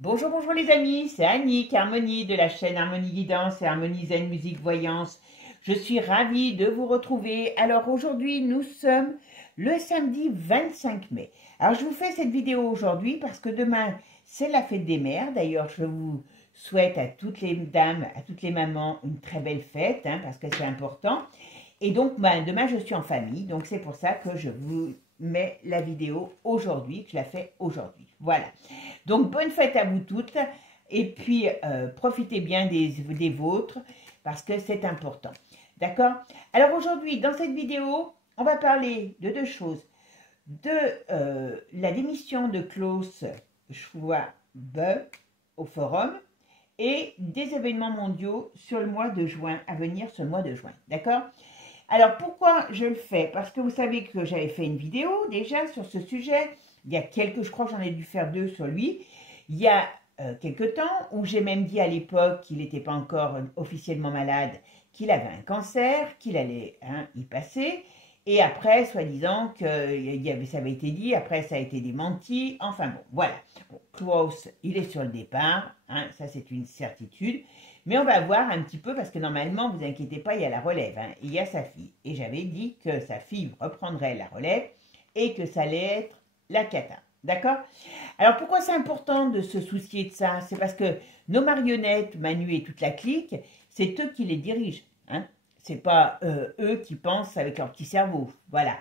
Bonjour, bonjour les amis, c'est Annick, Harmonie de la chaîne Harmonie Guidance et Harmonie Zen Musique Voyance. Je suis ravie de vous retrouver. Alors aujourd'hui, nous sommes le samedi 25 mai. Alors je vous fais cette vidéo aujourd'hui parce que demain, c'est la fête des mères. D'ailleurs, je vous souhaite à toutes les dames, à toutes les mamans, une très belle fête parce que c'est important. Et donc, demain, je suis en famille, donc c'est pour ça que je vous mets la vidéo aujourd'hui, que je la fais aujourd'hui. Voilà. Donc, bonne fête à vous toutes. Et puis, profitez bien des vôtres parce que c'est important. D'accord? Alors, aujourd'hui, dans cette vidéo, on va parler de deux choses. De la démission de Klaus Schwab au forum et des événements mondiaux sur le mois de juin, à venir ce mois de juin. D'accord? Alors, pourquoi je le fais? Parce que vous savez que j'avais fait une vidéo déjà sur ce sujet. Il y a je crois que j'en ai dû faire deux sur lui. Il y a quelques temps, où j'ai même dit à l'époque qu'il n'était pas encore officiellement malade, qu'il avait un cancer, qu'il allait y passer. Et après, soi-disant que ça avait été dit, après ça a été démenti. Enfin bon, voilà. Bon, Klaus, il est sur le départ, ça c'est une certitude. Mais on va voir un petit peu, parce que normalement, vous inquiétez pas, il y a la relève, il y a sa fille. Et j'avais dit que sa fille reprendrait la relève et que ça allait être la cata. D'accord? Alors pourquoi c'est important de se soucier de ça? C'est parce que nos marionnettes, Manu et toute la clique, c'est eux qui les dirigent. C'est pas eux qui pensent avec leur petit cerveau. Voilà.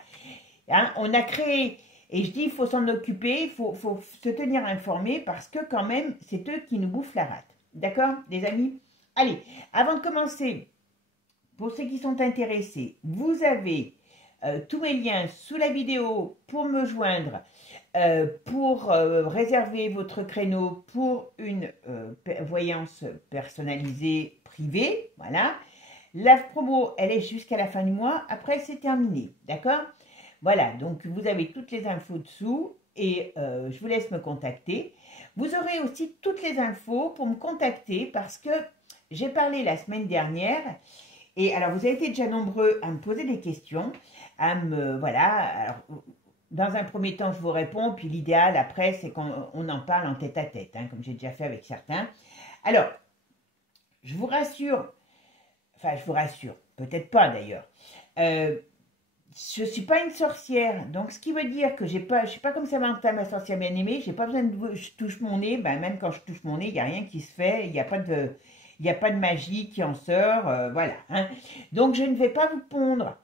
On a créé, et je dis, il faut s'en occuper, il faut se tenir informé parce que quand même, c'est eux qui nous bouffent la rate. D'accord, les amis? Allez, avant de commencer, pour ceux qui sont intéressés, vous avez tous mes liens sous la vidéo pour me joindre, pour réserver votre créneau pour une voyance personnalisée privée. Voilà. La promo, elle est jusqu'à la fin du mois. Après, c'est terminé. D'accord? Voilà. Donc, vous avez toutes les infos dessous et je vous laisse me contacter. Vous aurez aussi toutes les infos pour me contacter parce que j'ai parlé la semaine dernière. Et alors, vous avez été déjà nombreux à me poser des questions, voilà. Alors, dans un premier temps, je vous réponds, puis l'idéal après, c'est qu'on en parle en tête à tête, comme j'ai déjà fait avec certains. Alors, je vous rassure, peut-être pas d'ailleurs. Je ne suis pas une sorcière, donc ce qui veut dire que je ne suis pas comme Samantha, ma sorcière bien-aimée, j'ai pas besoin je touche mon nez, même quand je touche mon nez, il n'y a rien qui se fait, il n'y a pas de magie qui en sort, voilà. Donc je ne vais pas vous pondre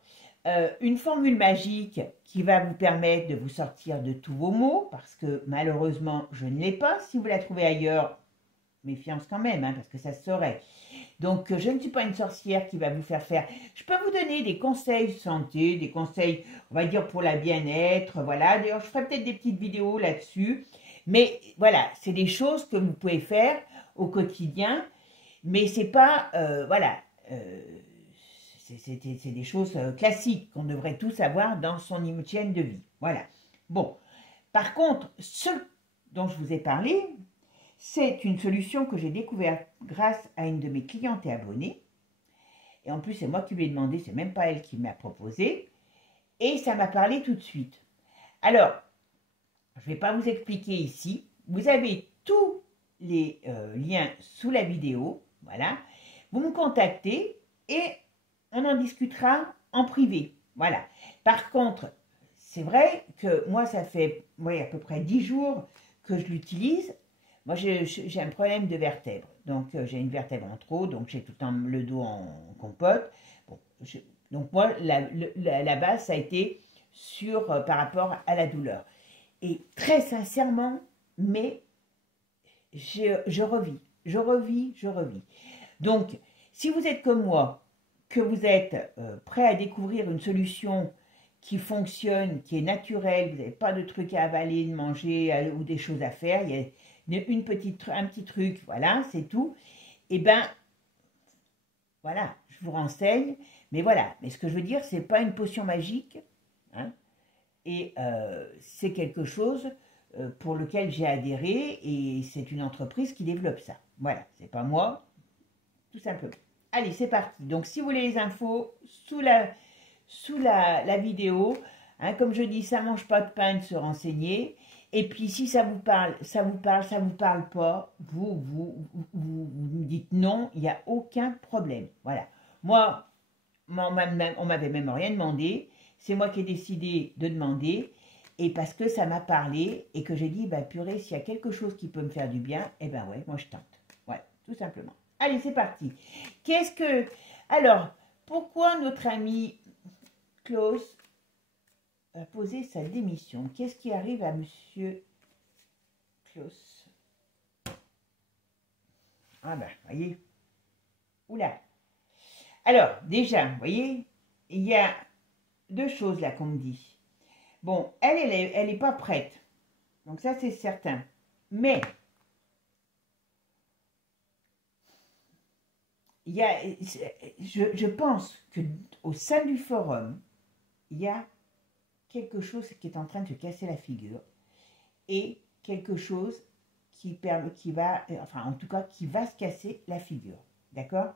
une formule magique qui va vous permettre de vous sortir de tous vos maux, parce que malheureusement je ne l'ai pas. Si vous la trouvez ailleurs, méfiance quand même, parce que ça se saurait. Donc, je ne suis pas une sorcière qui va vous faire faire. Je peux vous donner des conseils santé, des conseils, on va dire, pour la bien-être, voilà. D'ailleurs, je ferai peut-être des petites vidéos là-dessus. Mais voilà, c'est des choses que vous pouvez faire au quotidien. Mais c'est pas, voilà, c'est des choses classiques qu'on devrait tous avoir dans son hygiène de vie. Voilà. Bon. Par contre, ce dont je vous ai parlé, c'est une solution que j'ai découverte grâce à une de mes clientes et abonnées. Et en plus, c'est moi qui lui ai demandé, c'est même pas elle qui m'a proposé. Et ça m'a parlé tout de suite. Alors, je ne vais pas vous expliquer ici. Vous avez tous les liens sous la vidéo. Voilà. Vous me contactez et on en discutera en privé. Voilà. Par contre, c'est vrai que moi, ça fait à peu près 10 jours que je l'utilise. Moi, j'ai un problème de vertèbre. Donc, j'ai une vertèbre en trop, donc j'ai tout le temps le dos en compote. Bon, donc, moi, la base, ça a été par rapport à la douleur. Et très sincèrement, mais je revis. Donc, si vous êtes comme moi, que vous êtes prêt à découvrir une solution qui fonctionne, qui est naturelle, vous n'avez pas de trucs à avaler, de manger ou des choses à faire, il y a un petit truc, voilà, c'est tout. Et ben, voilà, je vous renseigne, mais voilà. Mais ce que je veux dire, c'est pas une potion magique, et c'est quelque chose pour lequel j'ai adhéré, et c'est une entreprise qui développe ça. Voilà, c'est pas moi, tout simplement. Allez, c'est parti. Donc, si vous voulez les infos, sous la vidéo, comme je dis, ça mange pas de pain de se renseigner. Et puis, si ça vous parle, ça vous parle, ça vous parle pas, vous me dites non, il n'y a aucun problème. Voilà. Moi, on m'avait même rien demandé. C'est moi qui ai décidé de demander. Et parce que ça m'a parlé et que j'ai dit, bah purée, s'il y a quelque chose qui peut me faire du bien, eh ben ouais, moi je tente. Ouais, tout simplement. Allez, c'est parti. Qu'est-ce que... Alors, pourquoi notre ami Klaus a posé sa démission? Qu'est-ce qui arrive à monsieur Klaus? Ah ben, voyez. Oula. Alors, déjà, vous voyez, il y a deux choses là qu'on me dit. Bon, elle est pas prête. Donc ça, c'est certain. Mais, il y a, je pense qu'au sein du forum, il y a quelque chose qui est en train de se casser la figure et quelque chose qui va, enfin en tout cas, qui va se casser la figure. D'accord?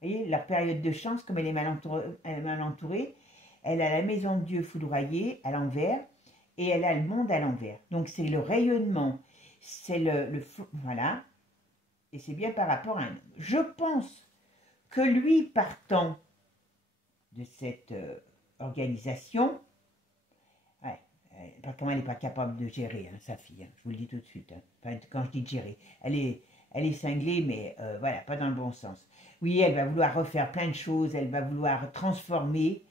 Vous voyez, la période de chance, comme elle est mal entourée, elle a la maison de Dieu foudroyée à l'envers et elle a le monde à l'envers. Donc c'est le rayonnement, c'est voilà, et c'est bien par rapport à un homme. Je pense que lui, partant de cette organisation, ouais, comment elle n'est pas capable de gérer sa fille, hein, je vous le dis tout de suite. Hein. Enfin, quand je dis de gérer, elle est cinglée, mais voilà, pas dans le bon sens. Oui, elle va vouloir refaire plein de choses, elle va vouloir transformer,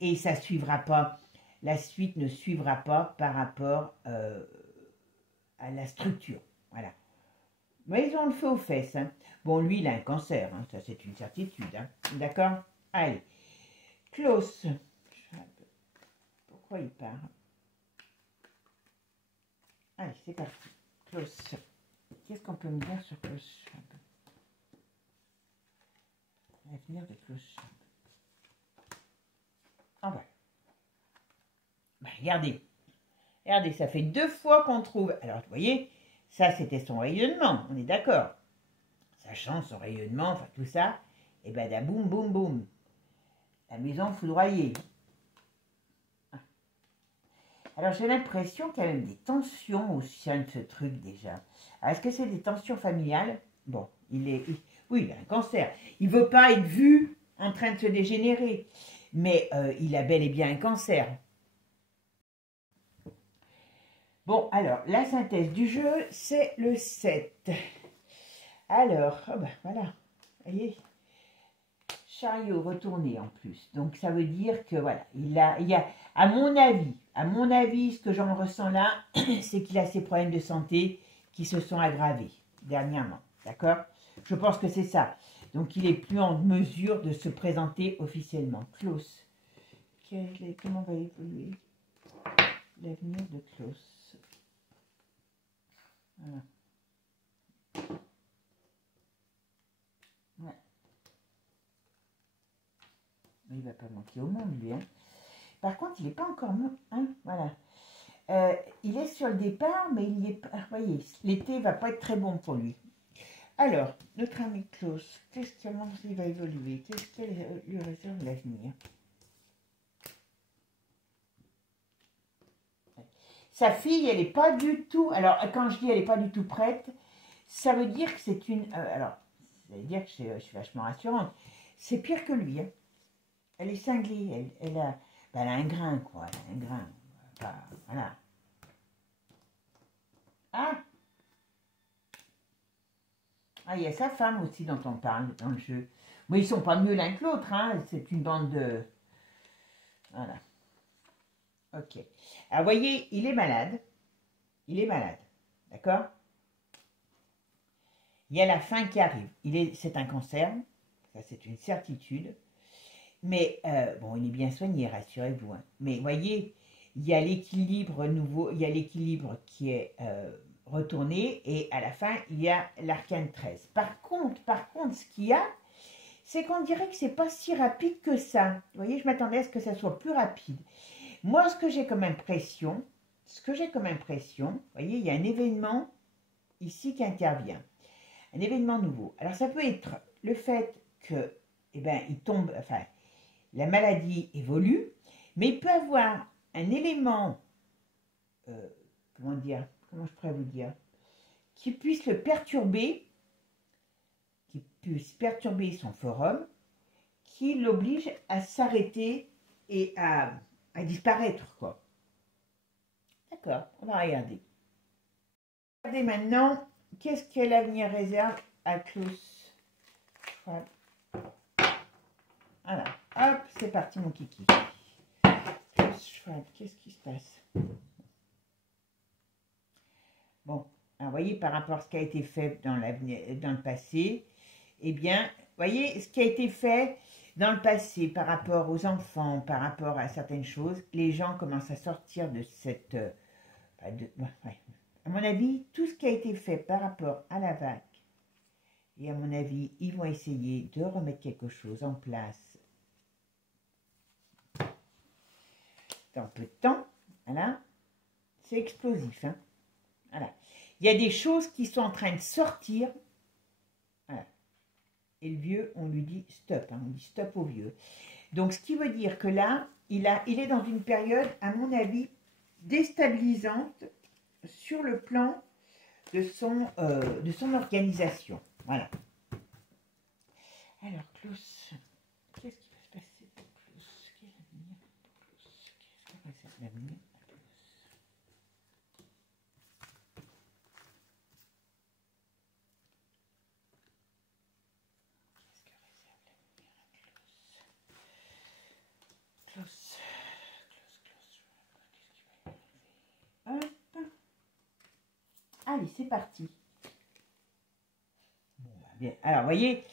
et ça ne suivra pas. La suite ne suivra pas par rapport à la structure. Voilà. Mais ils ont le feu aux fesses. Hein. Bon, lui, il a un cancer, hein, ça c'est une certitude. Hein. D'accord? Allez. Klaus. Pourquoi il part? Allez, c'est parti. Klaus. Qu'est-ce qu'on peut me dire sur Klaus? L'avenir de Klaus. Ah ouais. Ben, regardez. Regardez, ça fait 2 fois qu'on trouve. Alors, vous voyez, ça, c'était son rayonnement. On est d'accord. Sa chance, son rayonnement, enfin, tout ça. Et ben, da boum, boum, boum. La maison foudroyée. Alors, j'ai l'impression qu'il y a même des tensions au sein de ce truc, déjà. Alors, est-ce que c'est des tensions familiales? Bon, oui, il a un cancer. Il ne veut pas être vu en train de se dégénérer. Mais il a bel et bien un cancer. Bon, alors, la synthèse du jeu, c'est le 7. Alors, oh ben, voilà, vous voyez, chariot retourné en plus. Donc, ça veut dire que, voilà, il y a, à mon avis, ce que j'en ressens là, c'est qu'il a ses problèmes de santé qui se sont aggravés dernièrement, d'accord? Je pense que c'est ça. Donc, il est plus en mesure de se présenter officiellement. Klaus, comment va évoluer l'avenir de Klaus? Voilà. Ouais. Il ne va pas manquer au monde, lui. Hein. Par contre, il n'est pas encore... Hein, voilà. Il est sur le départ, mais il n'y est pas... Vous voyez, l'été ne va pas être très bon pour lui. Alors, notre ami Klaus, comment il va évoluer? Qu'est-ce qu'elle lui réserve l'avenir? Sa fille, elle n'est pas du tout... Alors, quand je dis elle n'est pas du tout prête, ça veut dire que c'est une... alors, ça veut dire que je suis vachement rassurante. C'est pire que lui. Hein. Elle est cinglée. Elle a un grain, quoi. Elle a un grain. Enfin, voilà. Ah! Ah, il y a sa femme aussi dont on parle dans le jeu. Mais ils sont pas mieux l'un que l'autre. Hein. C'est une bande de... Voilà. Ok. Alors, vous voyez, il est malade. Il est malade. D'accord? Il y a la fin qui arrive. C'est un cancer. Ça, c'est une certitude. Mais, bon, il est bien soigné, rassurez-vous. Hein. Mais, vous voyez, il y a l'équilibre nouveau. Il y a l'équilibre qui est retourné. Et à la fin, il y a l'arcane 13. Par contre, ce qu'il y a, c'est qu'on dirait que c'est pas si rapide que ça. Vous voyez, je m'attendais à ce que ça soit plus rapide. Moi, ce que j'ai comme impression, vous voyez, il y a un événement ici qui intervient. Un événement nouveau. Alors, ça peut être le fait que, eh ben, il tombe, enfin, la maladie évolue, mais il peut avoir un élément comment dire, comment je pourrais vous dire, qui puisse le perturber, qui puisse perturber son forum, qui l'oblige à s'arrêter et à disparaître, quoi. D'accord, on va regarder. Regardez maintenant, qu'est-ce que l'avenir réserve à Klaus Schwab. Voilà, hop, c'est parti mon kiki. Klaus Schwab, qu'est-ce qui se passe? Bon, alors, voyez, par rapport à ce qui a été fait dans le passé, eh bien, voyez, ce qui a été fait dans le passé par rapport aux enfants, par rapport à certaines choses, les gens commencent à sortir de cette... ouais. À mon avis, tout ce qui a été fait par rapport à la vague, et à mon avis, ils vont essayer de remettre quelque chose en place dans peu de temps. Voilà, c'est explosif, hein. Voilà. Il y a des choses qui sont en train de sortir. Voilà. Et le vieux, on lui dit stop. Hein, on dit stop au vieux. Donc, ce qui veut dire que là, il est dans une période, à mon avis, déstabilisante sur le plan de son organisation. Voilà. Alors, Klaus, qu'est-ce qui va se passer pour Klaus? Quel avenir pour Klaus? Qu'est-ce que réserve l'avenir à Klaus? Klaus, hop. Allez, c'est parti. Bon, bien. Alors, vous voyez,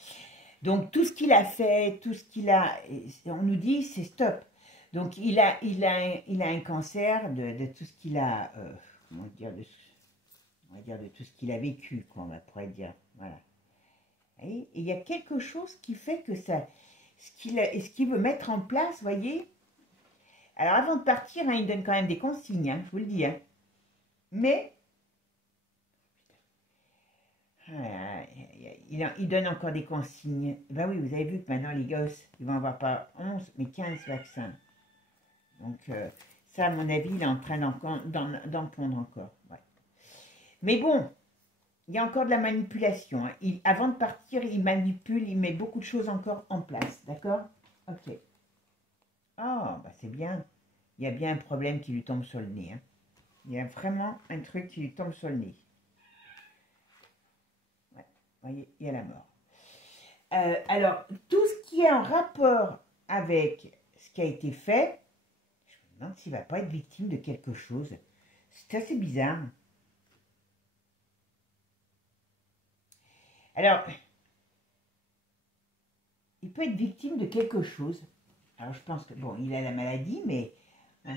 donc tout ce qu'il a fait, tout ce qu'il a, on nous dit, c'est stop. Donc, il a un cancer de tout ce qu'il a, comment dire, on va dire de tout ce qu'il a vécu, quoi, on pourrait dire. Voilà. Et il y a quelque chose qui fait que ça, ce qu'il veut mettre en place, voyez. Alors, avant de partir, hein, il donne quand même des consignes, hein, je vous le dis. Hein. Mais, voilà, il donne encore des consignes. Ben oui, vous avez vu que maintenant, les gosses, ils vont avoir pas 11, mais 15 vaccins. Donc, ça, à mon avis, il est en train d'en pondre encore. Ouais. Mais bon, il y a encore de la manipulation. Hein. Avant de partir, il manipule, il met beaucoup de choses encore en place. D'accord? Ok. Ah, bah c'est bien. Il y a bien un problème qui lui tombe sur le nez. Hein. Il y a vraiment un truc qui lui tombe sur le nez. Ouais, vous voyez, il y a la mort. Alors, tout ce qui est en rapport avec ce qui a été fait, je me demande s'il ne va pas être victime de quelque chose. C'est assez bizarre. Alors, il peut être victime de quelque chose. Alors, je pense que, bon, il a la maladie, mais... Hein.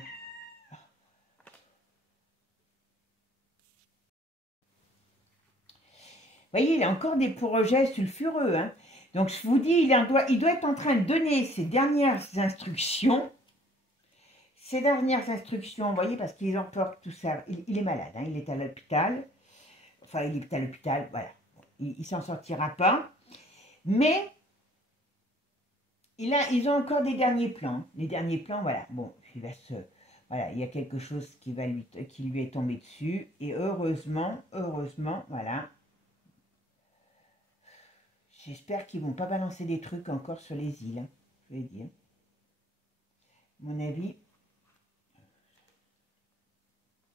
Vous voyez, il a encore des projets sulfureux. Hein. Donc, je vous dis, il doit être en train de donner ses dernières instructions. Ces dernières instructions, vous voyez, parce qu'ils emportent tout ça. Il est malade, hein, il est à l'hôpital. Enfin, il est à l'hôpital, voilà. Il ne s'en sortira pas. Mais... ils ont encore des derniers plans. Les derniers plans, voilà. Bon, voilà, il y a quelque chose qui lui est tombé dessus. Et heureusement, voilà. J'espère qu'ils ne vont pas balancer des trucs encore sur les îles. Hein, je vais dire. À mon avis.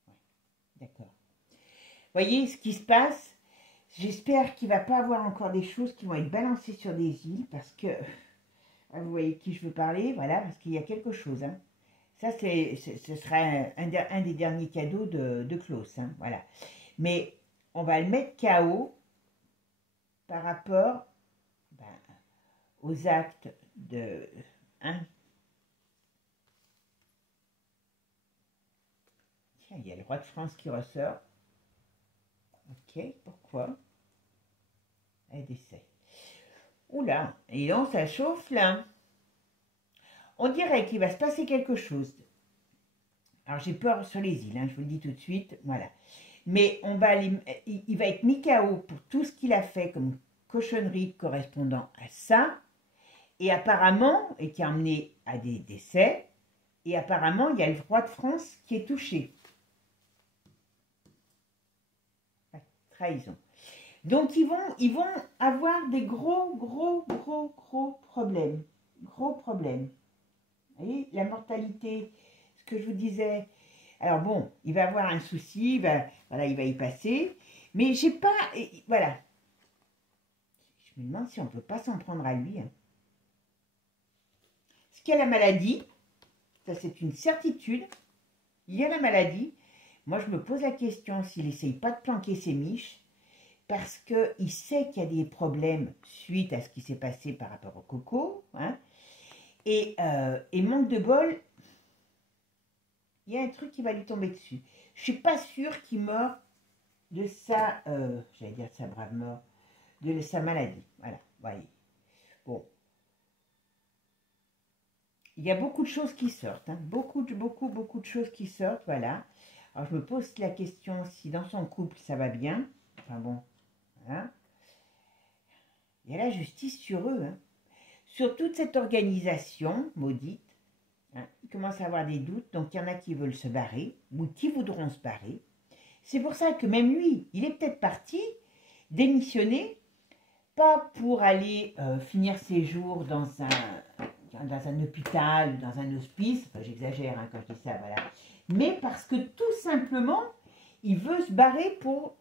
Ouais, d'accord. Voyez ce qui se passe. J'espère qu'il ne va pas avoir encore des choses qui vont être balancées sur des îles. Parce que... Vous voyez qui je veux parler, voilà, parce qu'il y a quelque chose. Hein. Ça, ce sera un des derniers cadeaux de Klaus, hein, voilà. Mais on va le mettre KO par rapport aux actes de... Hein. Tiens, il y a le roi de France qui ressort. Ok, pourquoi? Un décès. Oula, et donc ça chauffe là. On dirait qu'il va se passer quelque chose. Alors j'ai peur sur les îles, hein, je vous le dis tout de suite, voilà. Mais il va être mis KO pour tout ce qu'il a fait comme cochonnerie correspondant à ça. Et apparemment, et qui a amené à des décès. Et apparemment, il y a le roi de France qui est touché. trahison. Donc, ils vont avoir des gros problèmes. Gros problèmes. Vous voyez, la mortalité, ce que je vous disais. Alors bon, il va avoir un souci, voilà, il va y passer. Mais j'ai pas... Voilà. Je me demande si on ne peut pas s'en prendre à lui. Hein. Parce qu'il y a la maladie, ça c'est une certitude. Il y a la maladie. Moi, je me pose la question s'il n'essaye pas de planquer ses miches. Parce qu'il sait qu'il y a des problèmes suite à ce qui s'est passé par rapport au coco. Hein. Et manque de bol, il y a un truc qui va lui tomber dessus. Je ne suis pas sûre qu'il meurt de sa, j'allais dire de sa brave mort, de sa maladie. Voilà, voyez. Bon. Il y a beaucoup de choses qui sortent. Hein. Beaucoup de choses qui sortent, voilà. Alors, je me pose la question si dans son couple, ça va bien. Enfin bon, voilà. Il y a la justice sur eux, hein. Sur toute cette organisation maudite. Hein, ils commencent à avoir des doutes, donc il y en a qui veulent se barrer, ou qui voudront se barrer. C'est pour ça que même lui, il est peut-être parti démissionner, pas pour aller finir ses jours dans un hôpital, dans un hospice, enfin j'exagère hein, quand je dis ça, voilà, mais parce que tout simplement, il veut se barrer pour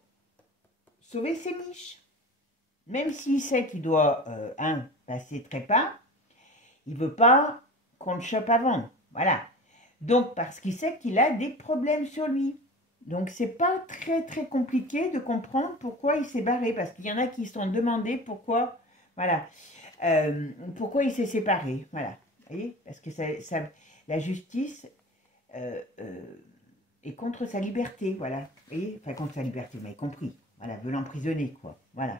sauver ses miches. Même s'il sait qu'il doit, passer trépas, il ne veut pas qu'on le chope avant. Voilà. Donc, parce qu'il sait qu'il a des problèmes sur lui. Donc, c'est pas très compliqué de comprendre pourquoi il s'est barré. Parce qu'il y en a qui se sont demandé pourquoi, voilà, pourquoi il s'est séparé. Voilà. Vous voyez? Parce que la justice est contre sa liberté. Voilà. Vous voyez? Enfin, contre sa liberté, vous m'avez compris. Voilà, veut l'emprisonner, quoi. Voilà.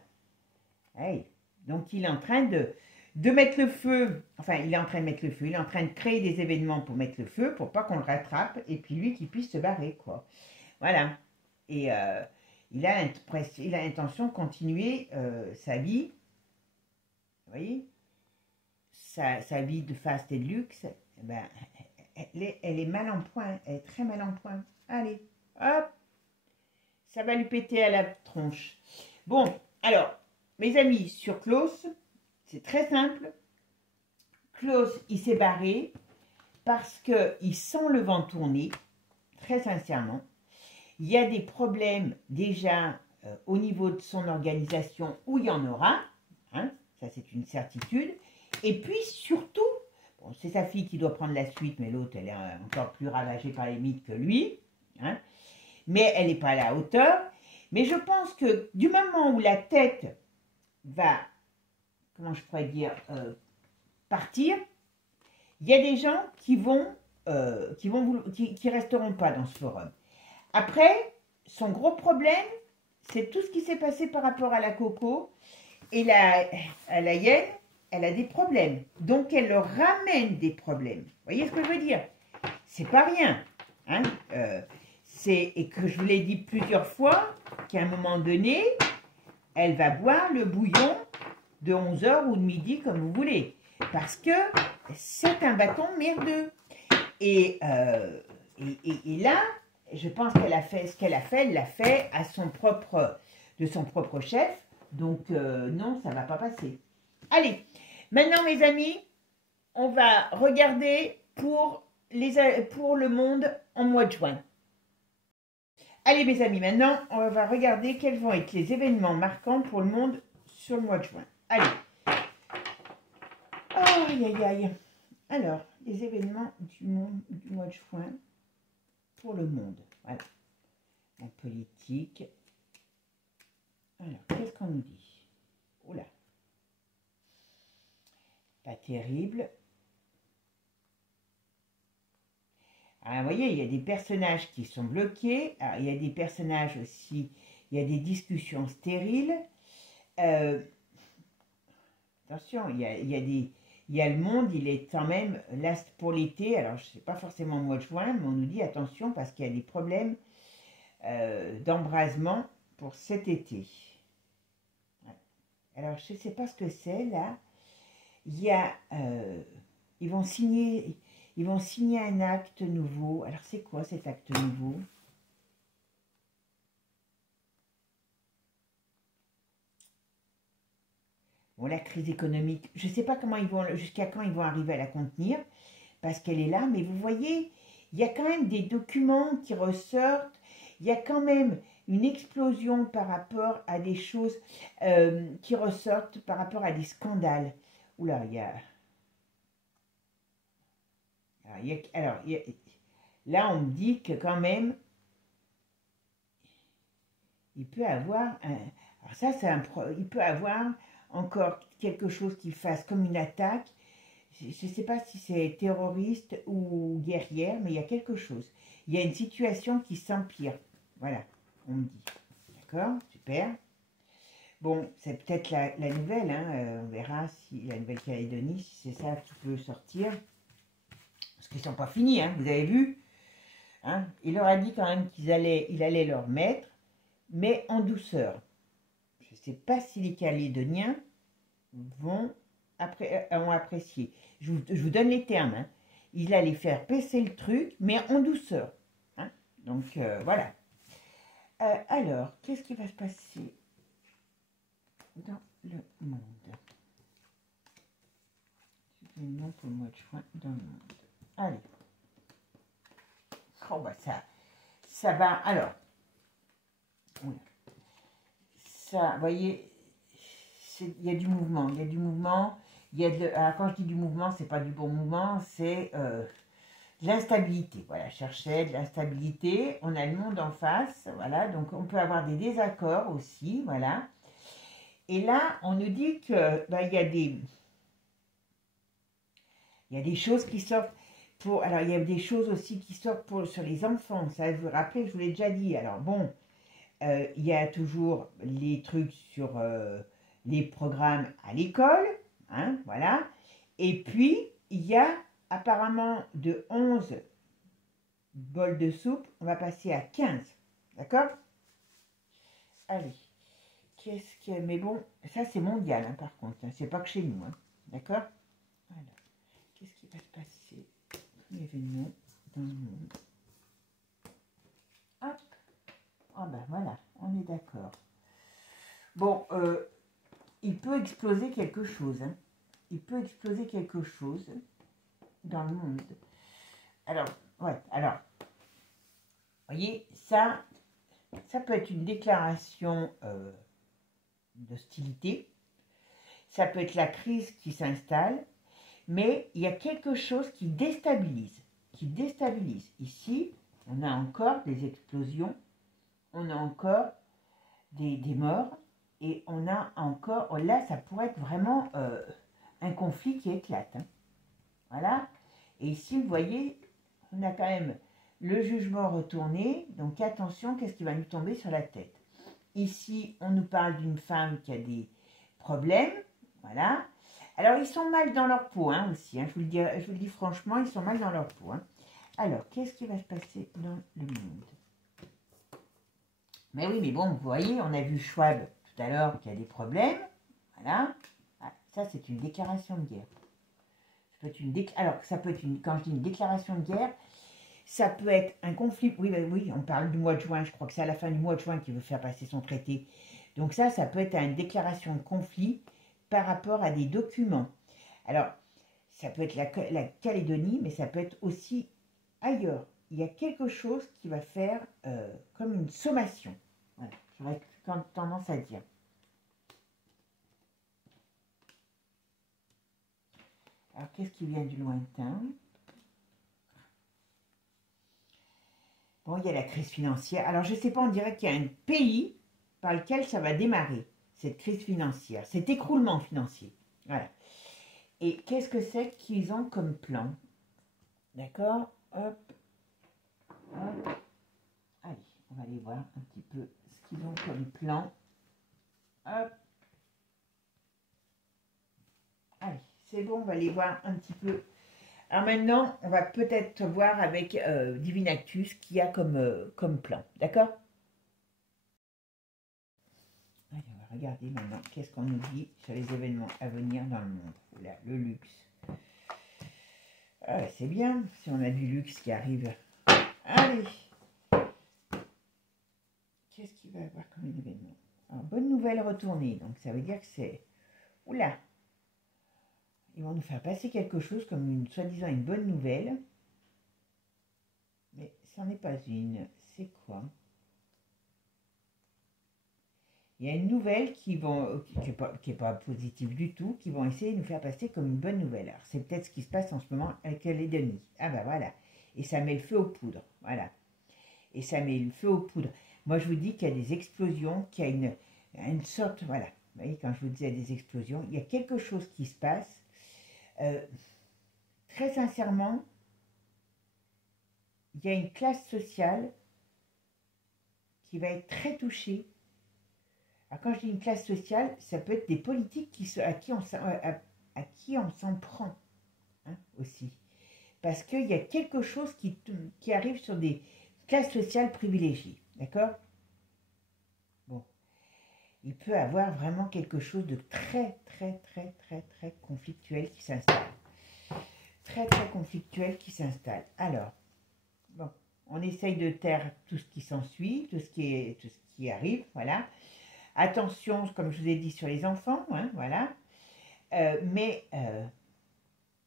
Hey. Donc, il est en train de mettre le feu, enfin, il est en train de mettre le feu, il est en train de créer des événements pour mettre le feu, pour pas qu'on le rattrape, et puis lui qui puisse se barrer, quoi. Voilà. Et il a l'intention de continuer sa vie, vous voyez, sa vie de faste et de luxe, ben, elle est mal en point, elle est très mal en point. Allez, hop, ça va lui péter à la tronche. Bon, alors, mes amis, sur Klaus, c'est très simple. Klaus, il s'est barré parce qu'il sent le vent tourner, très sincèrement. Il y a des problèmes déjà au niveau de son organisation où il y en aura. Hein, ça, c'est une certitude. Et puis, surtout, bon, c'est sa fille qui doit prendre la suite, mais l'autre, elle est encore plus ravagée par les mythes que lui. Hein, mais elle n'est pas à la hauteur. Mais je pense que du moment où la tête va, comment je pourrais dire, partir, il y a des gens qui resteront pas dans ce forum. Après, son gros problème, c'est tout ce qui s'est passé par rapport à la coco et à la hyène, elle a des problèmes. Donc, elle leur ramène des problèmes. Vous voyez ce que je veux dire? C'est pas rien. Hein, et que je vous l'ai dit plusieurs fois, qu'à un moment donné, elle va boire le bouillon de 11h ou de midi, comme vous voulez. Parce que c'est un bâton merdeux. Et là, je pense qu'elle a fait ce qu'elle a fait, elle l'a fait de son propre chef. Donc, non, ça ne va pas passer. Allez, maintenant, mes amis, on va regarder pour le monde en mois de juin. Allez, mes amis, maintenant, on va regarder quels vont être les événements marquants pour le monde sur le mois de juin. Allez. Aïe, aïe, aïe. Alors, les événements du mois de juin pour le monde. Voilà. La politique. Alors, qu'est-ce qu'on nous dit? Oula. Pas terrible. Alors, vous voyez, il y a des personnages qui sont bloqués. Alors, il y a des personnages aussi, il y a des discussions stériles. Attention, il y a le monde, il est quand même là pour l'été. Alors, je ne sais pas forcément au mois de juin, mais on nous dit attention parce qu'il y a des problèmes d'embrasement pour cet été. Alors, je ne sais pas ce que c'est là. Il y a, ils vont signer un acte nouveau. Alors, c'est quoi cet acte nouveau? Bon, la crise économique, je ne sais pas comment ils vont, jusqu'à quand ils vont arriver à la contenir, parce qu'elle est là, mais vous voyez, il y a quand même des documents qui ressortent, il y a quand même une explosion par rapport à des choses qui ressortent par rapport à des scandales. Oula, il y a... Là, on me dit que quand même, il peut avoir un... Alors ça, il peut avoir encore quelque chose qui fasse comme une attaque. Je ne sais pas si c'est terroriste ou guerrière, mais il y a quelque chose. Il y a une situation qui s'empire. Voilà, on me dit. D'accord, super. Bon, c'est peut-être la nouvelle, hein, on verra si la Nouvelle-Calédonie, si c'est ça qui peut sortir. Parce qu'ils ne sont pas finis, hein, vous avez vu, hein. Il leur a dit quand même il allait leur mettre, mais en douceur. Je ne sais pas si les Calédoniens vont apprécier. Je vous donne les termes, hein. Il allait faire baisser le truc, mais en douceur. Hein. Donc, voilà. Alors, qu'est-ce qui va se passer dans le monde? C'est le nom pour le mois de juin dans le monde. Allez. Oh, bah ça va. Alors, ça, vous voyez, il y a du mouvement. Il y a du mouvement. Alors, quand je dis du mouvement, c'est pas du bon mouvement, c'est de l'instabilité. Voilà, je cherchais de l'instabilité. On a le monde en face. Voilà, donc on peut avoir des désaccords aussi. Voilà. Et là, on nous dit que il y a des choses qui sortent. Alors, il y a des choses aussi qui sortent sur les enfants. Ça, je vous rappelle, je vous l'ai déjà dit. Alors, bon, il y a toujours les trucs sur les programmes à l'école. Hein, voilà. Et puis, il y a apparemment de 11 bols de soupe, on va passer à 15. D'accord? Allez. Mais bon, ça, c'est mondial, hein, par contre. Hein, c'est pas que chez nous. Hein, d'accord? Voilà. Qu'est-ce qui va se passer? Événement dans le monde. Hop. Ah ben voilà, on est d'accord. Bon, il peut exploser quelque chose. Hein. Il peut exploser quelque chose dans le monde. Alors, ouais, alors, vous voyez, ça peut être une déclaration d'hostilité. Ça peut être la crise qui s'installe. Mais il y a quelque chose qui déstabilise. Ici, on a encore des explosions, on a encore des morts, et on a encore, là, ça pourrait être vraiment un conflit qui éclate. Hein. Voilà. Et ici, vous voyez, on a quand même le jugement retourné, donc attention, qu'est-ce qui va nous tomber sur la tête? Ici, on nous parle d'une femme qui a des problèmes, voilà. Alors, ils sont mal dans leur peau, hein, aussi. Hein, je vous le dis franchement, ils sont mal dans leur peau. Hein. Alors, qu'est-ce qui va se passer dans le monde? Mais oui, mais bon, vous voyez, on a vu Schwab tout à l'heure qui a des problèmes. Voilà. Ah, ça, c'est une déclaration de guerre. Ça peut être alors, ça peut être quand je dis une déclaration de guerre, ça peut être un conflit. Oui, oui, on parle du mois de juin. Je crois que c'est à la fin du mois de juin qu'il veut faire passer son traité. Donc ça peut être une déclaration de conflit par rapport à des documents. Alors, ça peut être la Calédonie, mais ça peut être aussi ailleurs. Il y a quelque chose qui va faire comme une sommation. Voilà, j'aurais tendance à dire. Alors, qu'est-ce qui vient du lointain? Bon, il y a la crise financière. Alors, je ne sais pas, on dirait qu'il y a un pays par lequel ça va démarrer, cette crise financière, cet écroulement financier. Voilà. Et qu'est-ce que c'est qu'ils ont comme plan? D'accord? Hop. Hop. Allez, on va aller voir un petit peu ce qu'ils ont comme plan. Hop. Allez, c'est bon, on va aller voir un petit peu. Alors maintenant, on va peut-être voir avec Divinactus ce qu'il y a comme plan. D'accord? Allez, on va regarder maintenant qu'est-ce qu'on nous dit sur les événements à venir dans le monde. Là, le luxe. Ah, c'est bien si on a du luxe qui arrive. Allez. Qu'est-ce qu'il va y avoir comme événement? Alors, bonne nouvelle retournée. Donc, ça veut dire que c'est Oula, ils vont nous faire passer quelque chose comme une soi-disant une bonne nouvelle. Mais ça n'en est pas une. C'est quoi? Il y a une nouvelle qui est pas positive du tout, qui vont essayer de nous faire passer comme une bonne nouvelle. Alors c'est peut-être ce qui se passe en ce moment avec les Denis. Ah ben voilà. Et ça met le feu aux poudres. Voilà. Et ça met le feu aux poudres. Moi je vous dis qu'il y a des explosions, qu'il y a une sorte, voilà. Vous voyez, quand je vous disais des explosions, il y a quelque chose qui se passe. Très sincèrement, il y a une classe sociale qui va être très touchée. Alors quand je dis une classe sociale, ça peut être des politiques à qui on s'en prend, hein, aussi. Parce qu'il y a quelque chose qui arrive sur des classes sociales privilégiées. D'accord? Bon. Il peut avoir vraiment quelque chose de très, très, très, très, très conflictuel qui s'installe. Très, très conflictuel qui s'installe. Alors, bon, on essaye de taire tout ce qui s'ensuit, tout ce qui arrive, voilà. Attention, comme je vous ai dit, sur les enfants, hein, voilà. Mais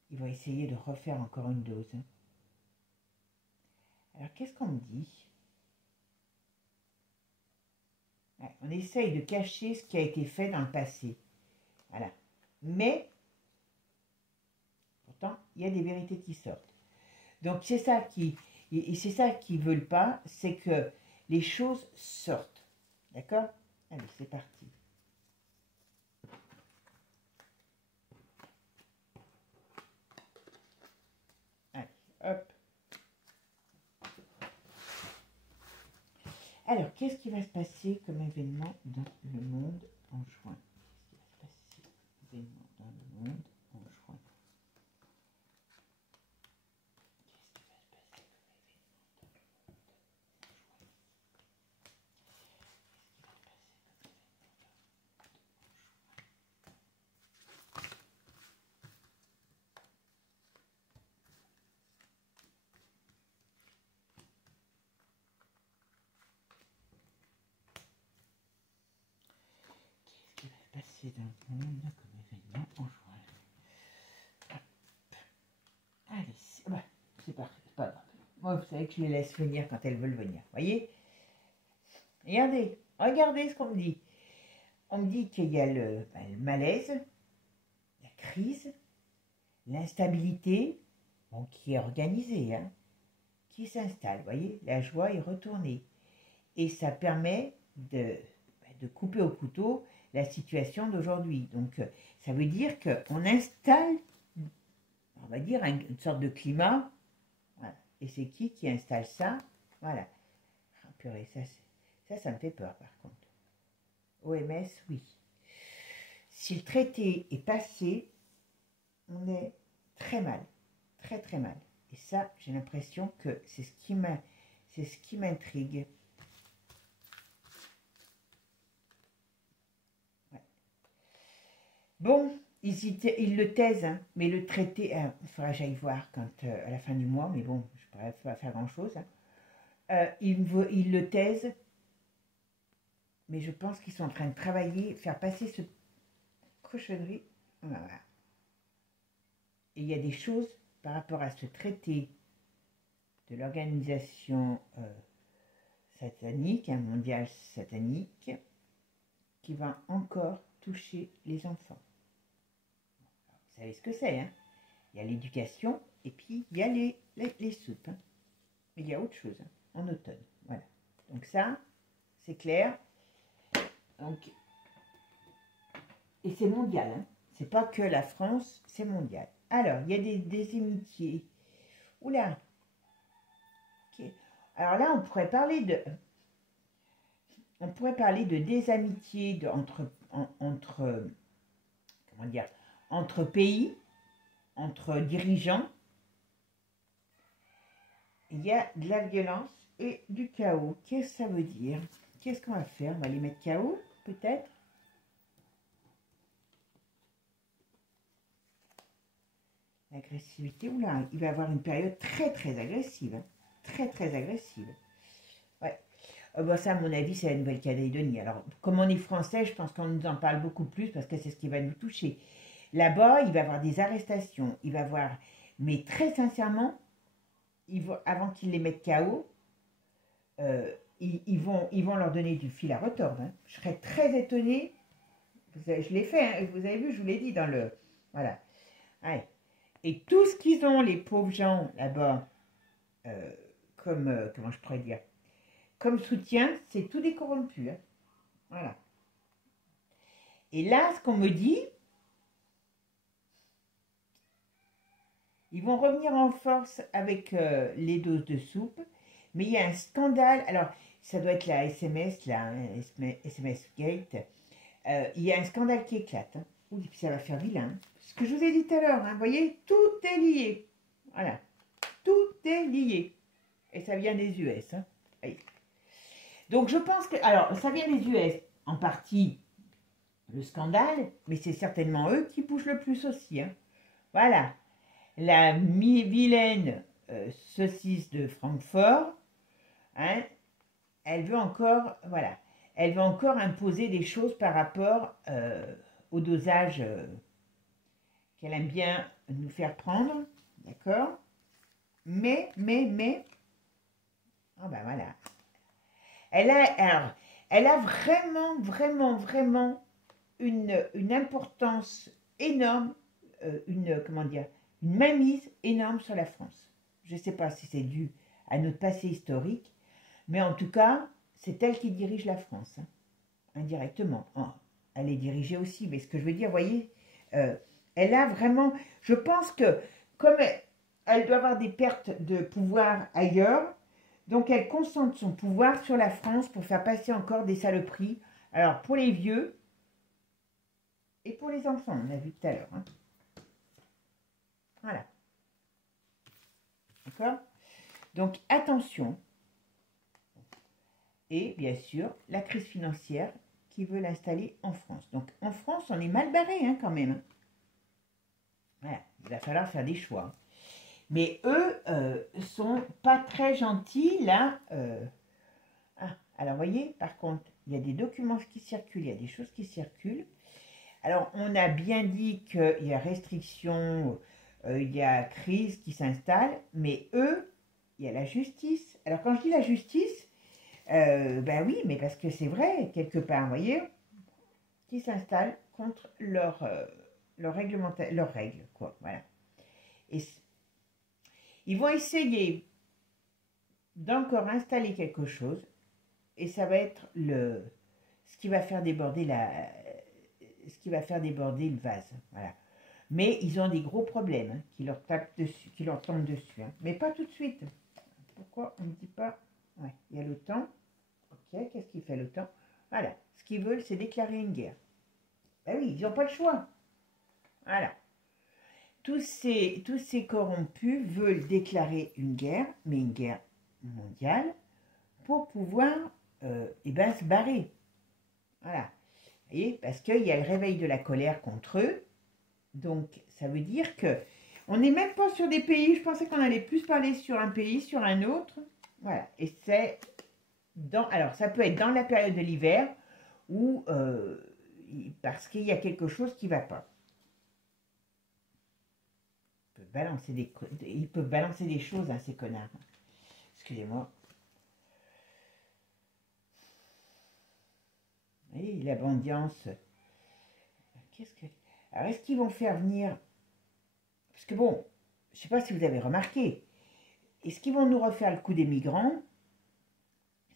ils vont essayer de refaire encore une dose. Hein. Alors, qu'est-ce qu'on me dit? Ouais, on essaye de cacher ce qui a été fait dans le passé. Voilà. Mais, pourtant, il y a des vérités qui sortent. Donc, c'est ça c'est ça qu'ils ne veulent pas, c'est que les choses sortent. D'accord? Allez, c'est parti. Allez, hop. Alors, qu'est-ce qui va se passer comme événement dans le monde en juin? Qu'est-ce qui va se passer comme événement dans le monde en juin? Passer dans le monde comme événement en juin. Allez, c'est parti, c'est pas grave. Moi, vous savez que je les laisse venir quand elles veulent venir. Voyez? Regardez ce qu'on me dit. On me dit qu'il y a le malaise, la crise, l'instabilité, bon, qui est organisée, hein, qui s'installe. Voyez? La joie est retournée. Et ça permet de couper au couteau la situation d'aujourd'hui. Donc, ça veut dire qu'on installe, on va dire, une sorte de climat. Voilà. Et c'est qui installe ça? Voilà. Oh, purée, ça me fait peur, par contre. OMS, oui. Si le traité est passé, on est très mal. Très, très mal. Et ça, j'ai l'impression que c'est ce qui m'intrigue. Bon, ils le taisent, hein, mais le traité, il faudra que j'aille voir à la fin du mois, mais bon, je ne pourrais pas faire grand-chose. Hein. Ils le taisent, mais je pense qu'ils sont en train de travailler, faire passer ce cochonnerie. Voilà. Et il y a des choses par rapport à ce traité de l'organisation satanique, mondiale satanique, qui va encore toucher les enfants. Vous savez ce que c'est, hein? Il y a l'éducation et puis il y a les soupes. Hein. Mais il y a autre chose, hein, en automne. Voilà. Donc ça, c'est clair. Donc, et c'est mondial, hein. C'est pas que la France, c'est mondial. Alors, il y a des amitiés. Oula. Okay. Alors là, on pourrait parler de désamitié entre pays, entre dirigeants. Il y a de la violence et du chaos. Qu'est-ce que ça veut dire? Qu'est-ce qu'on va faire? On va les mettre KO, peut-être? L'agressivité, oula, il va y avoir une période très très agressive. Hein. Très très agressive. Ouais. Bah ça, à mon avis, c'est la Nouvelle-Calédonie. Alors, comme on est français, je pense qu'on nous en parle beaucoup plus parce que c'est ce qui va nous toucher. Là-bas, il va y avoir des arrestations, il va y avoir... Mais très sincèrement, avant qu'ils les mettent KO, ils vont leur donner du fil à retordre. Hein. Je serais très étonnée. Je l'ai fait, hein, vous avez vu, je vous l'ai dit dans le... Voilà. Ouais. Et tout ce qu'ils ont, les pauvres gens là-bas, comment je pourrais dire, comme soutien, c'est tout des corrompus. Hein. Voilà. Et là, ce qu'on me dit, ils vont revenir en force avec les doses de soupe, mais il y a un scandale. Alors, ça doit être la SMS, la SMS Gate. Il y a un scandale qui éclate. Hein. Oui, puis ça va faire vilain. Hein. Ce que je vous ai dit tout à l'heure, hein, vous voyez, tout est lié. Voilà. Tout est lié. Et ça vient des US. Hein. Donc, je pense que... Alors, ça vient des US, en partie, le scandale, mais c'est certainement eux qui bougent le plus aussi. Hein. Voilà. La vilaine saucisse de Francfort, hein, elle veut encore, voilà, elle veut encore imposer des choses par rapport au dosage qu'elle aime bien nous faire prendre, d'accord? Mais, oh ben voilà, elle a vraiment une importance énorme, comment dire, une mainmise énorme sur la France. Je ne sais pas si c'est dû à notre passé historique, mais en tout cas, c'est elle qui dirige la France, hein, indirectement. Oh, elle est dirigée aussi, mais ce que je veux dire, vous voyez, elle a vraiment... Je pense que, comme elle doit avoir des pertes de pouvoir ailleurs, donc elle concentre son pouvoir sur la France pour faire passer encore des saloperies. Alors, pour les vieux et pour les enfants, on a vu tout à l'heure. Hein. Voilà. D'accord? Donc, attention. Et, bien sûr, la crise financière qui veut l'installer en France. Donc, en France, on est mal barré, hein, quand même. Hein. Voilà. Il va falloir faire des choix. Mais eux sont pas très gentils, là. Ah, alors, vous voyez, par contre, il y a des documents qui circulent, il y a des choses qui circulent. Alors, on a bien dit qu'il y a restriction, il y a crise qui s'installe, mais eux, il y a la justice. Alors, quand je dis la justice, ben oui, mais parce que c'est vrai, quelque part, vous voyez, qui s'installe contre leurs règles, quoi, voilà. Et ils vont essayer d'encore installer quelque chose, et ça va être ce qui va faire déborder le vase, voilà. Mais ils ont des gros problèmes hein, qui leur tapent dessus, qui leur tombent dessus, hein. Mais pas tout de suite. Pourquoi on ne dit pas? Ouais, il y a l'OTAN. Ok, qu'est-ce qu'il fait l'OTAN? Voilà, ce qu'ils veulent, c'est déclarer une guerre. Ben oui, ils n'ont pas le choix. Voilà. Tous ces corrompus veulent déclarer une guerre, mais une guerre mondiale, pour pouvoir se barrer. Voilà. Vous voyez, parce qu'il y a le réveil de la colère contre eux. Donc, ça veut dire que on n'est même pas sur des pays. Je pensais qu'on allait plus parler sur un pays, sur un autre. Voilà. Et c'est alors, ça peut être dans la période de l'hiver ou parce qu'il y a quelque chose qui ne va pas. Ils peuvent balancer des choses, hein, ces connards. Excusez-moi. Vous voyez, l'abondance. Alors, est-ce qu'ils vont faire venir... Parce que bon, je ne sais pas si vous avez remarqué, est-ce qu'ils vont nous refaire le coup des migrants?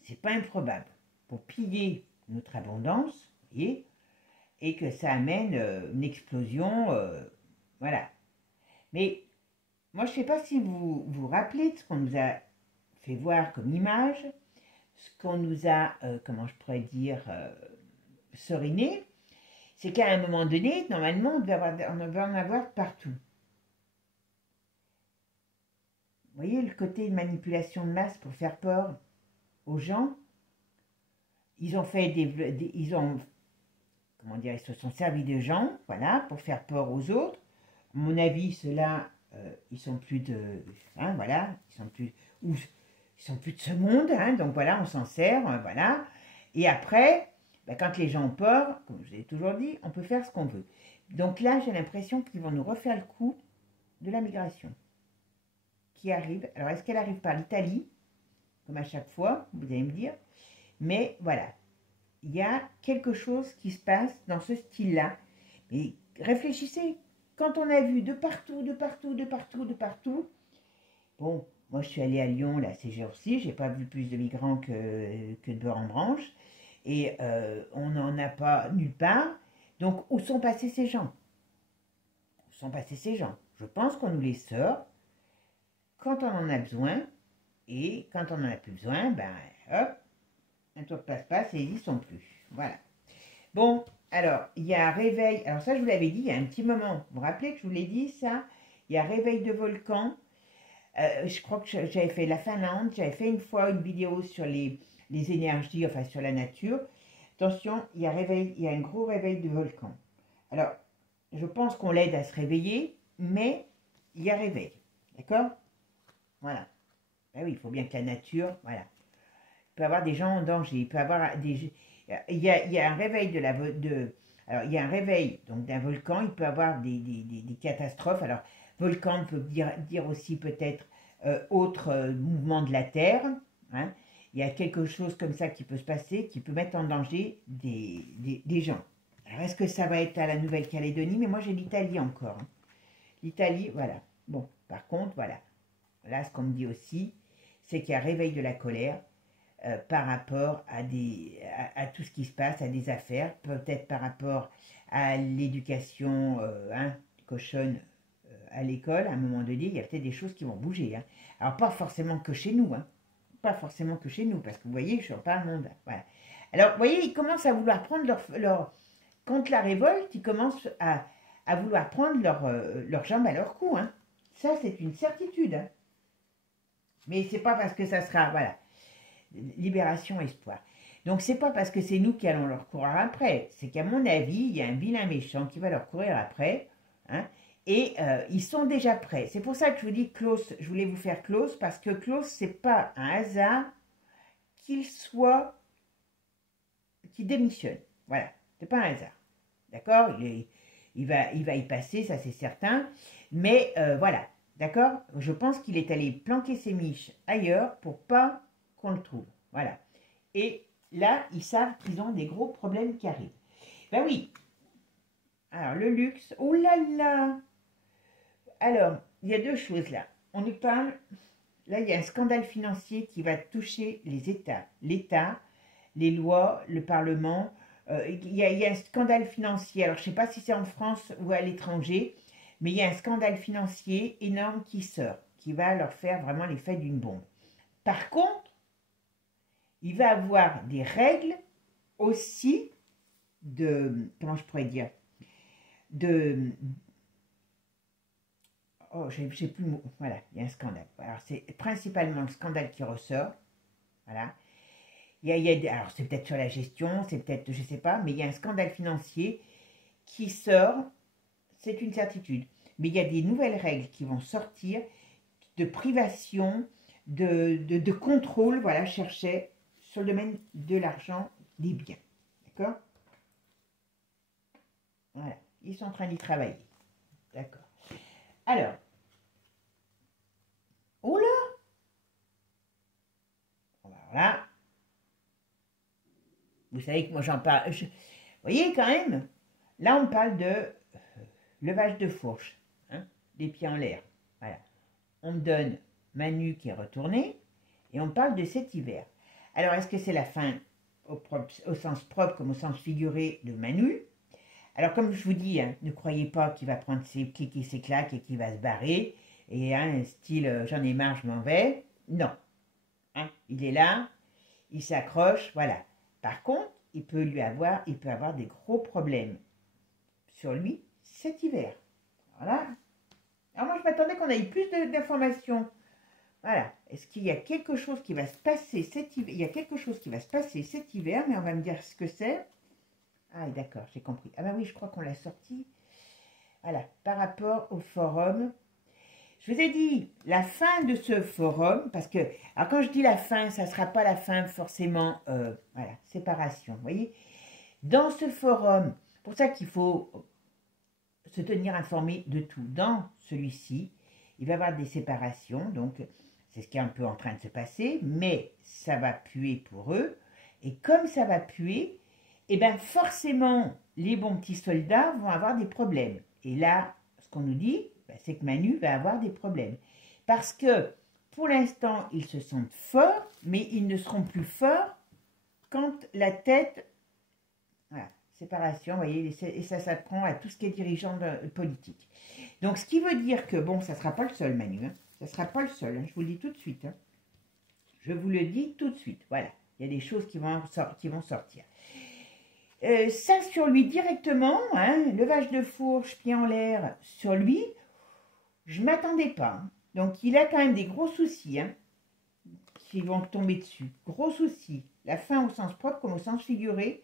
C'est pas improbable. Pour piller notre abondance, vous voyez, et que ça amène une explosion, voilà. Mais moi, je ne sais pas si vous vous rappelez de ce qu'on nous a fait voir comme image, ce qu'on nous a, comment je pourrais dire, seriné, c'est qu'à un moment donné, normalement, on devait en avoir partout. Vous voyez le côté de manipulation de masse pour faire peur aux gens? Ils ont fait comment dire, ils se sont servis de gens, voilà, pour faire peur aux autres. À mon avis, ceux-là, ils sont plus de, hein, voilà, ils sont plus, ou ils sont plus de ce monde, hein, donc voilà, on s'en sert, voilà. Et après, ben, quand les gens ont peur, comme je l'ai toujours dit, on peut faire ce qu'on veut. Donc là, j'ai l'impression qu'ils vont nous refaire le coup de la migration qui arrive. Alors, est-ce qu'elle arrive par l'Italie, comme à chaque fois, vous allez me dire, mais voilà, il y a quelque chose qui se passe dans ce style-là. Mais réfléchissez, quand on a vu de partout, de partout, de partout, de partout, bon, moi je suis allée à Lyon là ces jours-ci, j'ai pas vu plus de migrants que de beurre en branche, et on n'en a pas nulle part. Donc où sont passés ces gens? Où sont passés ces gens? Je pense qu'on nous les sort quand on en a besoin, et quand on n'en a plus besoin, ben hop, un tour de passe-passe et ils y sont plus. Voilà. Bon, alors, il y a un réveil. Alors ça, je vous l'avais dit il y a un petit moment. Vous vous rappelez que je vous l'ai dit, ça? Il y a réveil de volcan. Je crois que j'avais fait la Finlande. J'avais fait une fois une vidéo sur les énergies, enfin sur la nature. Attention, il y a un gros réveil de volcan. Alors, je pense qu'on l'aide à se réveiller, mais il y a réveil. D'accord? Voilà. Ben oui, il faut bien que la nature, voilà. Il peut y avoir des gens en danger, il peut y avoir des... Il y a un réveil alors, il y a un réveil donc d'un volcan, il peut y avoir des catastrophes. Alors, volcan peut dire aussi peut-être autre mouvement de la Terre. Hein. Il y a quelque chose comme ça qui peut se passer, qui peut mettre en danger des gens. Alors, est-ce que ça va être à la Nouvelle-Calédonie? Mais moi, j'ai l'Italie encore. Hein. L'Italie, voilà. Bon, par contre, voilà. Là, ce qu'on me dit aussi, c'est qu'il y a réveil de la colère. Par rapport à tout ce qui se passe, à des affaires, peut-être par rapport à l'éducation hein, cochonne à l'école, à un moment donné, il y a peut-être des choses qui vont bouger. Hein. Alors, pas forcément que chez nous, hein. Pas forcément que chez nous, parce que vous voyez, je suis pas monde. Voilà. Alors, vous voyez, ils commencent à vouloir prendre contre la révolte, ils commencent à vouloir prendre leur jambe à leur cou. Hein. Ça, c'est une certitude. Hein. Mais c'est pas parce que ça sera, voilà. Libération, espoir. Donc, c'est pas parce que c'est nous qui allons leur courir après. C'est qu'à mon avis, il y a un vilain méchant qui va leur courir après. Hein, et ils sont déjà prêts. C'est pour ça que je vous dis Klaus, je voulais vous faire Klaus, parce que Klaus, c'est pas un hasard qu'il démissionne. Voilà, c'est pas un hasard. D'accord, il va y passer, ça c'est certain. Mais voilà, d'accord, je pense qu'il est allé planquer ses miches ailleurs pour pas qu'on le trouve. Voilà. Et là, ils savent qu'ils ont des gros problèmes qui arrivent. Ben oui. Alors, le luxe. Oh là là. Alors, il y a deux choses là. On nous parle. Là, il y a un scandale financier qui va toucher les États. L'État, les lois, le Parlement. Il y a un scandale financier. Alors, je ne sais pas si c'est en France ou à l'étranger, mais il y a un scandale financier énorme qui sort, qui va leur faire vraiment l'effet d'une bombe. Par contre, il va avoir des règles aussi comment je pourrais dire, oh, j'ai plus le mot, voilà, il y a un scandale. Alors, c'est principalement le scandale qui ressort, voilà. Alors, c'est peut-être sur la gestion, c'est peut-être, je ne sais pas, mais il y a un scandale financier qui sort, c'est une certitude. Mais il y a des nouvelles règles qui vont sortir de privation, de contrôle, voilà, je cherchais, sur le domaine de l'argent, des biens. D'accord? Voilà. Ils sont en train d'y travailler. D'accord. Alors. Oh là! Voilà. Vous savez que moi j'en parle. Vous voyez quand même, là on parle de levage de fourche. Hein, les pieds en l'air. Voilà. On me donne Manu qui est retourné et on parle de cet hiver. Alors, est-ce que c'est la fin au sens propre comme au sens figuré de Manu? Alors, comme je vous dis, hein, ne croyez pas qu'il va prendre ses clics et ses claques et qu'il va se barrer. Et hein, style, j'en ai marre, je m'en vais. Non. Hein, il est là, il s'accroche, voilà. Par contre, il peut avoir des gros problèmes sur lui cet hiver. Voilà. Alors, moi, je m'attendais qu'on ait plus d'informations. Voilà. Est-ce qu'il y a quelque chose qui va se passer cet hiver? Il y a quelque chose qui va se passer cet hiver, mais on va me dire ce que c'est. Ah, d'accord, j'ai compris. Ah ben oui, je crois qu'on l'a sorti. Voilà, par rapport au forum. je vous ai dit, la fin de ce forum, parce que, alors quand je dis la fin, ça ne sera pas la fin forcément, voilà, séparation, vous voyez. Dans ce forum, pour ça qu'il faut se tenir informé de tout. Dans celui-ci, il va y avoir des séparations, donc c'est ce qui est un peu en train de se passer, mais ça va puer pour eux, et comme ça va puer, et bien forcément, les bons petits soldats vont avoir des problèmes. Et là, ce qu'on nous dit, c'est que Manu va avoir des problèmes. Parce que, pour l'instant, ils se sentent forts, mais ils ne seront plus forts quand la tête... Voilà, séparation, vous voyez, et ça s'apprend à tout ce qui est dirigeant politique. Donc, ce qui veut dire que, bon, ça ne sera pas le seul, Manu, hein, ça ne sera pas le seul, hein, je vous le dis tout de suite. Hein. Je vous le dis tout de suite, voilà. Il y a des choses qui vont sortir. Ça sur lui directement, hein, levage de fourche, pied en l'air, sur lui, je ne m'attendais pas. Hein. Donc, il a quand même des gros soucis hein, qui vont tomber dessus. Gros soucis. La fin au sens propre comme au sens figuré,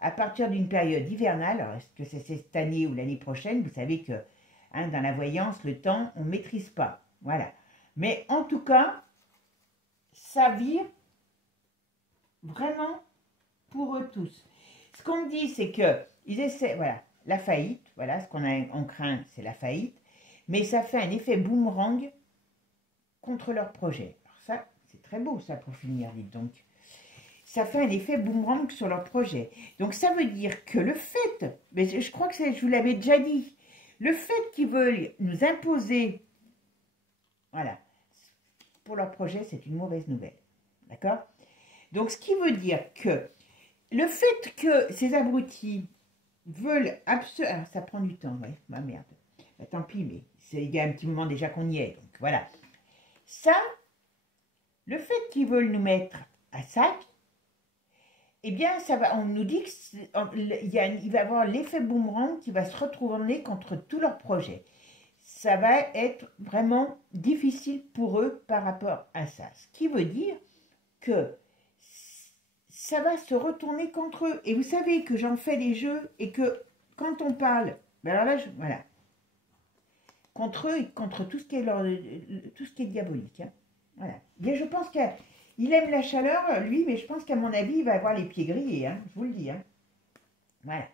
à partir d'une période hivernale. Alors, est-ce que c'est cette année ou l'année prochaine? Vous savez que hein, dans la voyance, le temps, on ne maîtrise pas. Voilà. Mais en tout cas, ça vire vraiment pour eux tous. Ce qu'on me dit, c'est qu'ils essaient, voilà, la faillite, voilà, ce on craint, c'est la faillite, mais ça fait un effet boomerang contre leur projet. Alors ça, c'est très beau ça pour finir, dites donc. Ça fait un effet boomerang sur leur projet. Donc ça veut dire que le fait, mais je crois que je vous l'avais déjà dit, le fait qu'ils veulent nous imposer, voilà, pour leur projet, c'est une mauvaise nouvelle. D'accord? Donc ce qui veut dire que le fait que ces abrutis veulent absolument... Ça prend du temps, ouais, ma merde. Bah, tant pis, mais il y a un petit moment déjà qu'on y est, donc voilà. Ça, le fait qu'ils veulent nous mettre à sac, eh bien, ça va, on nous dit qu'il va y avoir l'effet boomerang qui va se retourner contre tous leurs projets. Ça va être vraiment difficile pour eux par rapport à ça. Ce qui veut dire que ça va se retourner contre eux. Et vous savez que j'en fais des jeux et que quand on parle, ben alors là, voilà, contre eux et contre tout ce qui est, tout ce qui est diabolique. Hein. Voilà. Bien, je pense qu'il aime la chaleur, lui, mais je pense qu'à mon avis, il va avoir les pieds grillés. Hein, je vous le dis. Hein. Voilà.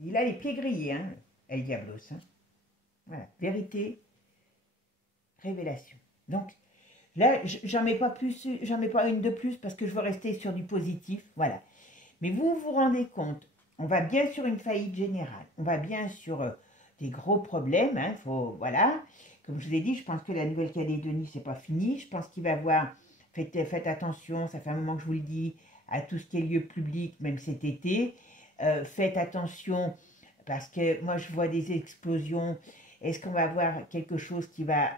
Il a les pieds grillés, hein, El Diablos. Hein. Voilà. Vérité, révélation. Donc, là, j'en mets pas plus, j'en mets pas une de plus parce que je veux rester sur du positif, voilà. Mais vous vous rendez compte, on va bien sur une faillite générale, on va bien sur des gros problèmes, hein, voilà. Comme je vous ai dit, je pense que la Nouvelle-Calédonie, c'est pas fini. Je pense qu'il va y avoir, faites attention, ça fait un moment que je vous le dis, à tout ce qui est lieu public, même cet été. Faites attention parce que moi, je vois des explosions. Est-ce qu'on va avoir quelque chose qui va...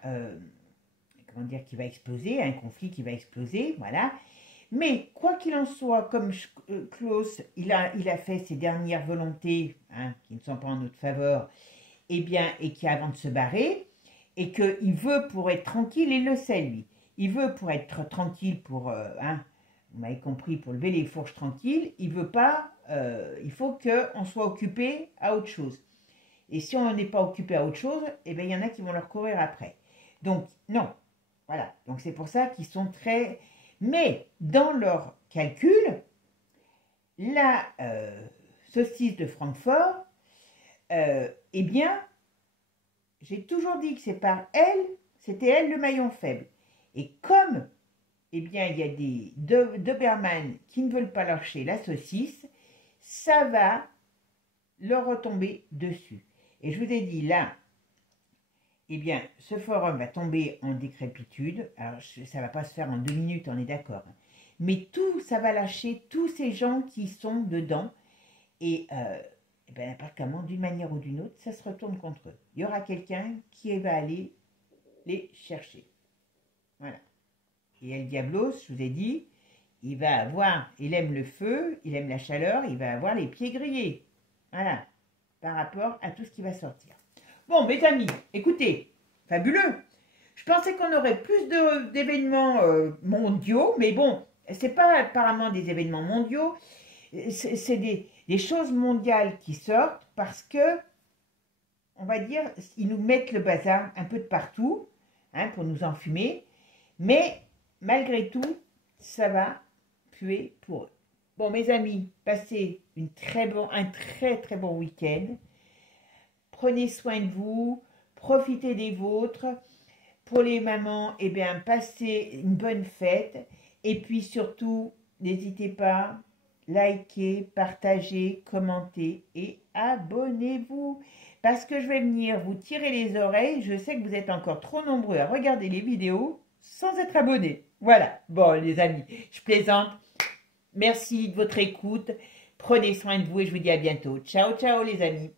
comment dire, qui va exploser, un conflit qui va exploser, voilà. Mais quoi qu'il en soit, comme Klaus, il a fait ses dernières volontés, hein, qui ne sont pas en notre faveur, eh bien, et qui avant de se barrer, et qu'il veut pour être tranquille, il le sait lui, il veut pour être tranquille, pour, hein, vous m'avez compris, pour lever les fourches tranquilles, il veut pas, il faut qu'on soit occupé à autre chose. Et si on n'est pas occupé à autre chose, eh bien, il y en a qui vont leur courir après. Donc, non. Voilà, donc c'est pour ça qu'ils sont très... Mais dans leur calcul, la saucisse de Francfort, eh bien, j'ai toujours dit que c'est par elle, c'était elle le maillon faible. Et comme, eh bien, il y a des Doberman qui ne veulent pas lâcher la saucisse, ça va leur retomber dessus. Et je vous ai dit, là, eh bien, ce forum va tomber en décrépitude. Alors, ça ne va pas se faire en 2 minutes, on est d'accord. Mais tout, ça va lâcher tous ces gens qui sont dedans. Et eh bien, apparemment, d'une manière ou d'une autre, ça se retourne contre eux. Il y aura quelqu'un qui va aller les chercher. Voilà. Et El Diablos, je vous ai dit, il aime le feu, il aime la chaleur, il va avoir les pieds grillés. Voilà. Par rapport à tout ce qui va sortir. Bon, mes amis, écoutez, fabuleux. Je pensais qu'on aurait plus d'événements mondiaux, mais bon, c'est pas apparemment des événements mondiaux, c'est des choses mondiales qui sortent parce que, on va dire, ils nous mettent le bazar un peu de partout, hein, pour nous enfumer. Mais malgré tout, ça va puer pour eux. Bon, mes amis, passez un très bon week-end. Prenez soin de vous, profitez des vôtres. Pour les mamans, eh bien, passez une bonne fête. Et puis surtout, n'hésitez pas, likez, partagez, commentez et abonnez-vous. Parce que je vais venir vous tirer les oreilles. Je sais que vous êtes encore trop nombreux à regarder les vidéos sans être abonnés. Voilà. Bon, les amis, je plaisante. Merci de votre écoute. Prenez soin de vous et je vous dis à bientôt. Ciao, ciao les amis.